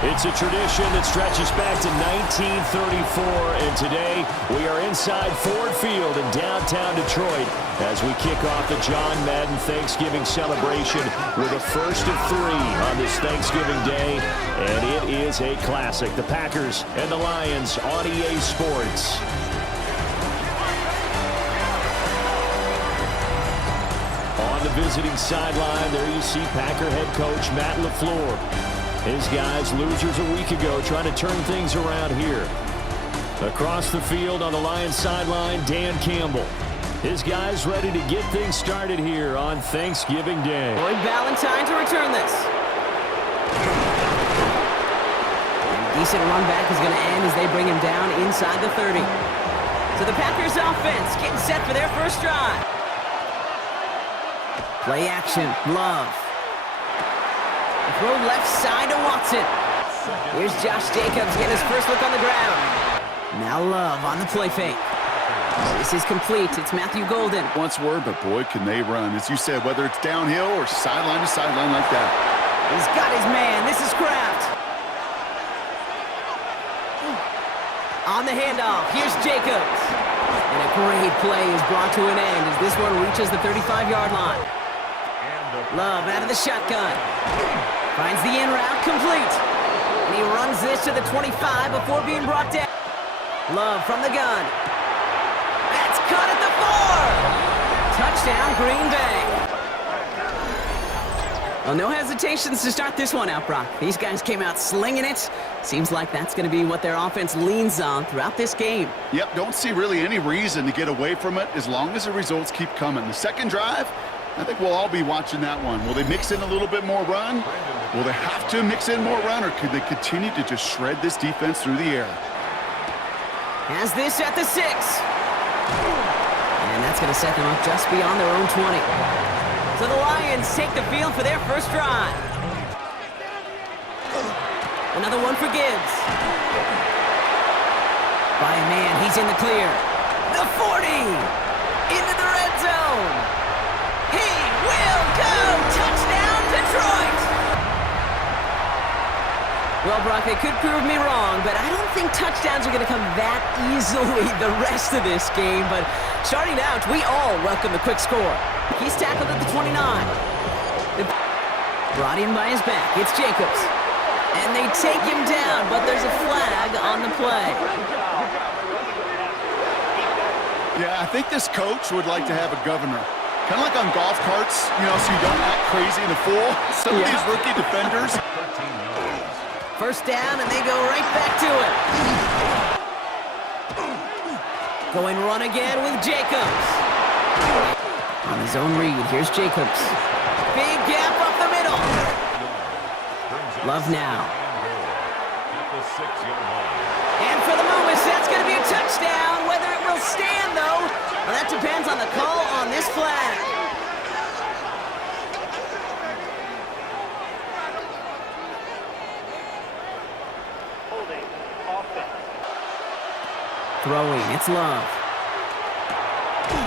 It's a tradition that stretches back to 1934, and today we are inside Ford Field in downtown Detroit as we kick off the John Madden Thanksgiving celebration with a first of 3 on this Thanksgiving Day, and it is a classic. The Packers and the Lions on EA Sports. On the visiting sideline, there you see Packer head coach Matt LaFleur. His guys, losers a week ago, trying to turn things around here. Across the field on the Lions sideline, Dan Campbell. His guys ready to get things started here on Thanksgiving Day. Lloyd Valentine to return this. And a decent run back is going to end as they bring him down inside the 30. So the Packers offense getting set for their first drive. Play action, Love. Throw left side to Watson. Here's Josh Jacobs getting his first look on the ground. Now Love on the play fake. This is complete. It's Matthew Golden. Once were, but boy, can they run. As you said, whether it's downhill or sideline to sideline like that. He's got his man. This is Kraft. On the handoff, here's Jacobs. And a great play is brought to an end as this one reaches the 35-yard line. Love out of the shotgun. Finds the in route complete. And he runs this to the 25 before being brought down. Love from the gun. That's caught at the 4. Touchdown, Green Bay. Well, no hesitations to start this one out, Brock. These guys came out slinging it. Seems like that's going to be what their offense leans on throughout this game. Yep, don't see really any reason to get away from it as long as the results keep coming. The second drive, I think we'll all be watching that one. Will they mix in a little bit more run? Will they have to mix in more run, or could they continue to just shred this defense through the air? Has this at the 6. And that's going to set them up just beyond their own 20. So the Lions take the field for their first drive. Another one for Gibbs. By a man, he's in the clear. The 40! Into the red zone! He will go! Touchdown, Detroit! Well, Brock, they could prove me wrong, but I don't think touchdowns are going to come that easily the rest of this game. But starting out, we all welcome the quick score. He's tackled at the 29. Brought in by his back. It's Jacobs. And they take him down, but there's a flag on the play. Yeah, I think this coach would like to have a governor. Kind of like on golf carts, you know, so you don't act crazy in the pool. Some of these rookie defenders. First down, and they go right back to it. Going run again with Jacobs. On his own read, here's Jacobs. Big gap up the middle. Love now. And for the moment, that's going to be a touchdown. Whether it will stand, though, well, that depends on the call on this flag. Throwing, it's Love.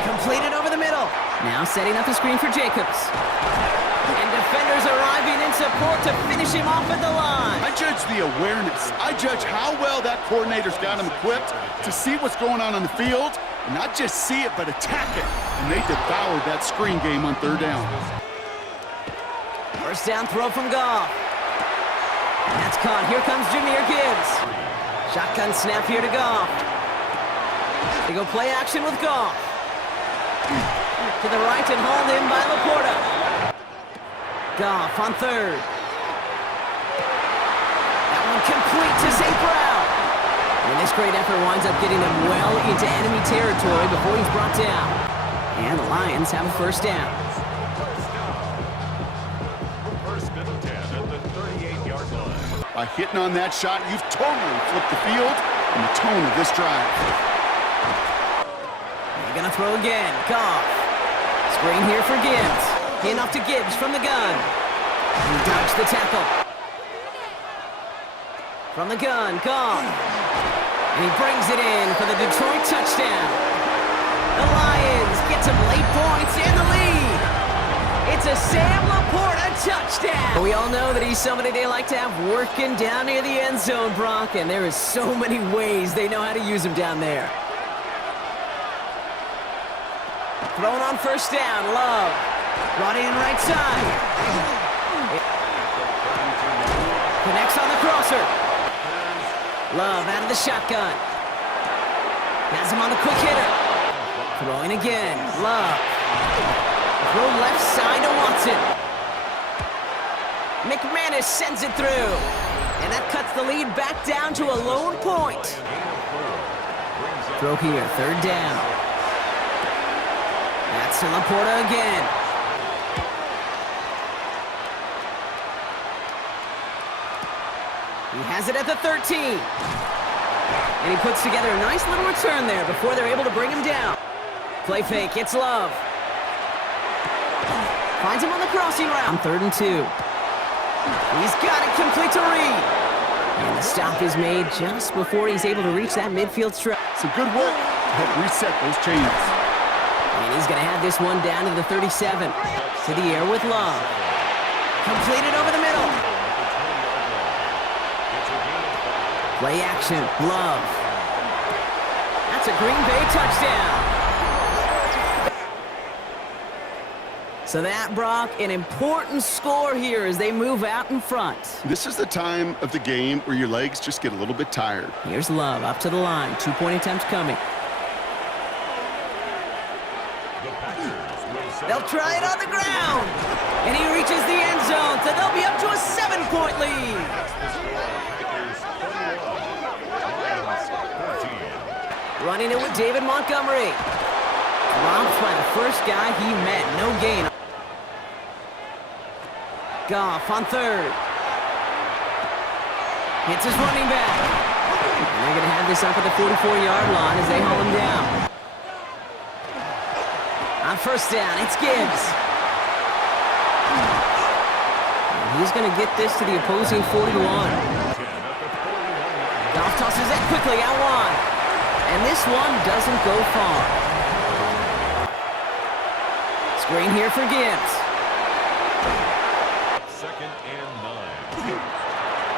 Completed over the middle. Now setting up the screen for Jacobs. And defenders arriving in support to finish him off at the line. I judge the awareness. I judge how well that coordinator's got him equipped to see what's going on the field, and not just see it, but attack it. And they devoured that screen game on third down. First down throw from Goff. And that's caught. Here comes Jahmyr Gibbs. Shotgun snap here to Goff. They go play action with Goff. To the right and hauled in by Laporta. Goff on third. That one complete to St. Brown. And this great effort winds up getting them well into enemy territory before he's brought down. And the Lions have a first down. First and 10 at the 38-yard line. By hitting on that shot, you've totally flipped the field and the tone of this drive. They're going to throw again. Goff. Screen here for Gibbs. In off to Gibbs from the gun. He dodged the tackle. From the gun, Goff. And he brings it in for the Detroit touchdown. The Lions get some late points in the lead. It's a Sam Laporta touchdown. We all know that he's somebody they like to have working down near the end zone, Brock, and there is so many ways they know how to use him down there. Throwing on first down, Love. Brought in right side. Connects on the crosser. Love out of the shotgun. Has him on the quick hitter. Throwing again. Love. Throw left side to Watson. McManus sends it through. And that cuts the lead back down to a lone point. Throw here, third down. That's to Laporta again. He has it at the 13. And he puts together a nice little return there before they're able to bring him down. Play fake, it's Love. Finds him on the crossing route. On 3rd and 2. He's got it complete to Reed. And the stop is made just before he's able to reach that midfield stretch. Some good work to help reset those chains. And he's going to have this one down to the 37. To the air with Love. Completed over the middle. Play action, Love. That's a Green Bay touchdown. So that, Brock, an important score here as they move out in front. This is the time of the game where your legs just get a little bit tired. Here's Love up to the line. 2-point attempts coming. They'll try it on the ground. And he reaches the end zone, so they'll be up to a 7-point lead. Running it with David Montgomery. Dropped by the first guy he met. No gain. Goff on 3rd. Hits his running back. And they're going to have this up at the 44-yard line as they haul him down. On first down, it's Gibbs. And he's going to get this to the opposing 41. Goff tosses that quickly out wide. And this one doesn't go far. Screen here for Gibbs. 2nd and 9.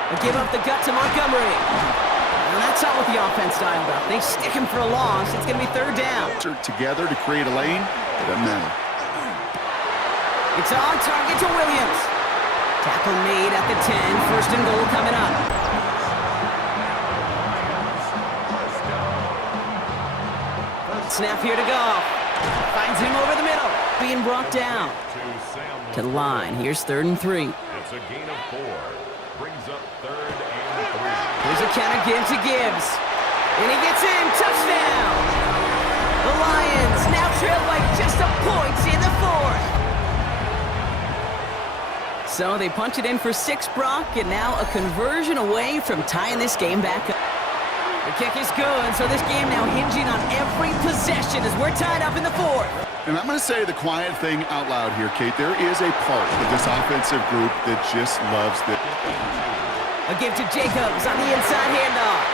They give up the gut to Montgomery. And that's not what the offense dialed up. They stick him for a loss. It's going to be 3rd down. Together to create a lane, it doesn't matter. It's on target to Williams. Tackle made at the 10. 1st and goal coming up. Snap here to Goff. Finds him over the middle. Being brought down. To the line. Here's 3rd and 3. It's a gain of 4. Brings up 3rd and 3. Here's a counter give to Gibbs. And he gets in. Touchdown. The Lions now trail by just a point in the 4th. So they punch it in for 6, Brock, and now a conversion away from tying this game back up. The kick is good, so this game now hinging on every possession as we're tied up in the 4th. And I'm going to say the quiet thing out loud here, Kate. There is a part of this offensive group that just loves this. A give to Jacobs on the inside handoff.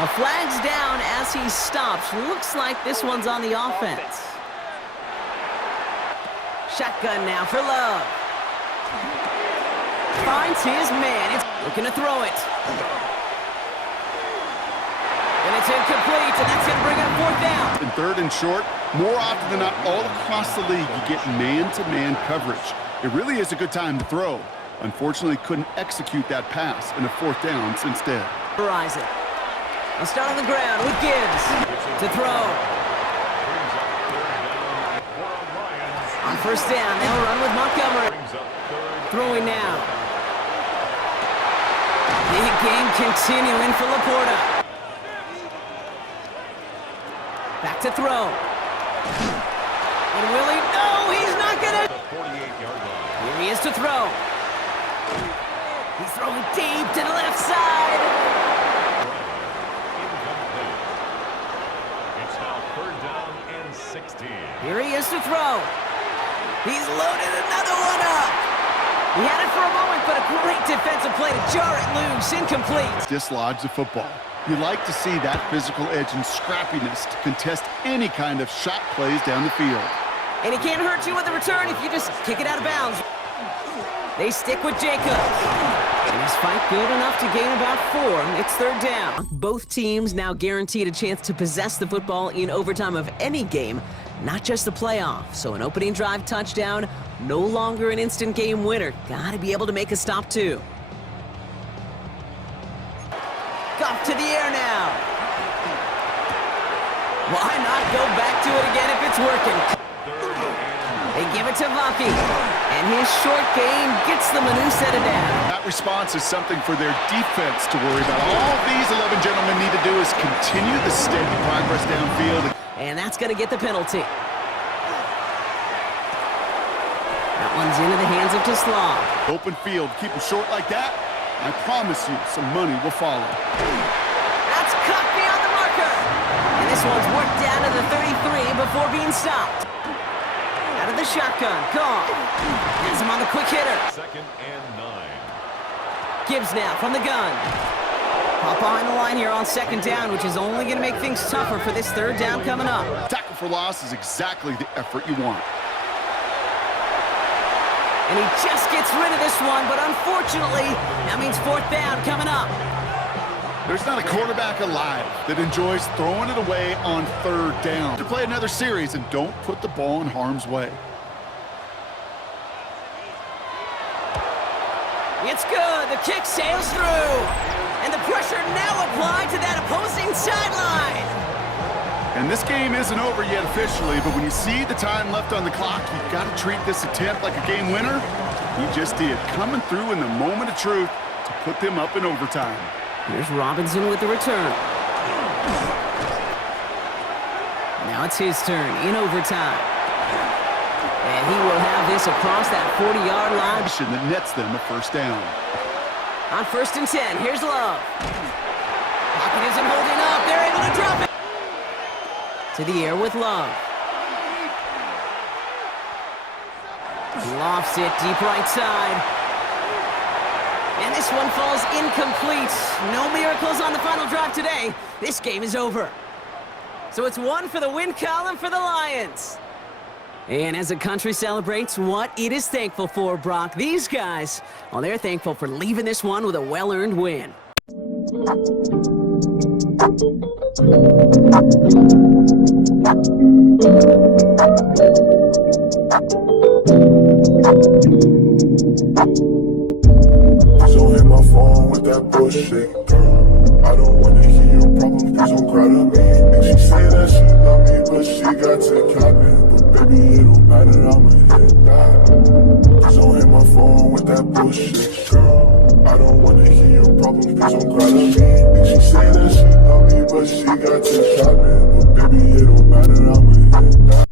A flag's down as he stops. Looks like this one's on the offense. Shotgun now for Love. Finds his man. It's looking to throw it. And it's incomplete, and that's going to bring up 4th down. In 3rd and short, more often than not, all across the league, you get man-to-man coverage. It really is a good time to throw. Unfortunately, couldn't execute that pass in a 4th down instead. Horizon. I'll start on the ground with Gibbs to throw. On first down, they'll run with Montgomery. Throwing now. Big game continuing for Laporta. Back to throw. And Willie, no, he's not gonna. Here he is to throw. He's throwing deep to the left side. It's now 3rd down and 16. Here he is to throw. He's loaded another one up. He had it for a moment, but a great defensive play to jar it loose. Incomplete. Dislodge the football. You like to see that physical edge and scrappiness to contest any kind of shot plays down the field. And he can't hurt you with a return if you just kick it out of bounds. They stick with Jacobs. And his fight good enough to gain about 4. It's third down. Both teams now guaranteed a chance to possess the football in overtime of any game, not just the playoff. So an opening drive touchdown, no longer an instant game winner. Gotta be able to make a stop too. Off to the air now. Why not go back to it again if it's working? They give it to Vaki, and his short game gets them a new set of down. That response is something for their defense to worry about. All these 11 gentlemen need to do is continue the steady progress downfield. And that's going to get the penalty. That one's into the hands of Tesla. Open field, keep them short like that. I promise you, some money will follow. That's cut beyond the marker. And this one's worked down to the 33 before being stopped. Out of the shotgun, gone. Has him on the quick hitter. 2nd and 9. Gibbs now from the gun. Hop behind the line here on 2nd down, which is only going to make things tougher for this 3rd down coming up. Tackle for loss is exactly the effort you want. And he just gets rid of this one, but unfortunately, that means 4th down coming up. There's not a quarterback alive that enjoys throwing it away on 3rd down. To play another series and don't put the ball in harm's way. It's good. The kick sails through. And the pressure now applied to that opposing sideline. And this game isn't over yet officially, but when you see the time left on the clock, you've got to treat this attempt like a game winner. He just did, coming through in the moment of truth to put them up in overtime. Here's Robinson with the return. Now it's his turn in overtime. And he will have this across that 40-yard line. That nets them a 1st down. On 1st and 10, here's Love. Pocket isn't holding up. They're able to drop it. To the air with Love. Lofts it deep right side. And this one falls incomplete. No miracles on the final drive today. This game is over. So it's 1 for the win column for the Lions. And as the country celebrates what it is thankful for, Brock, these guys, well, they're thankful for leaving this one with a well-earned win. So hit my phone with that bullshit, girl. I don't wanna hear your problems, please don't cry to me. And she say that she love me, but she got to capping. But baby, it don't matter, I'ma hit back. So hit my phone with that bullshit, girl. I don't wanna hear your problems, please don't cry to me. And she say that she love me, but she got to capping. But baby, it don't matter, I'ma hit back.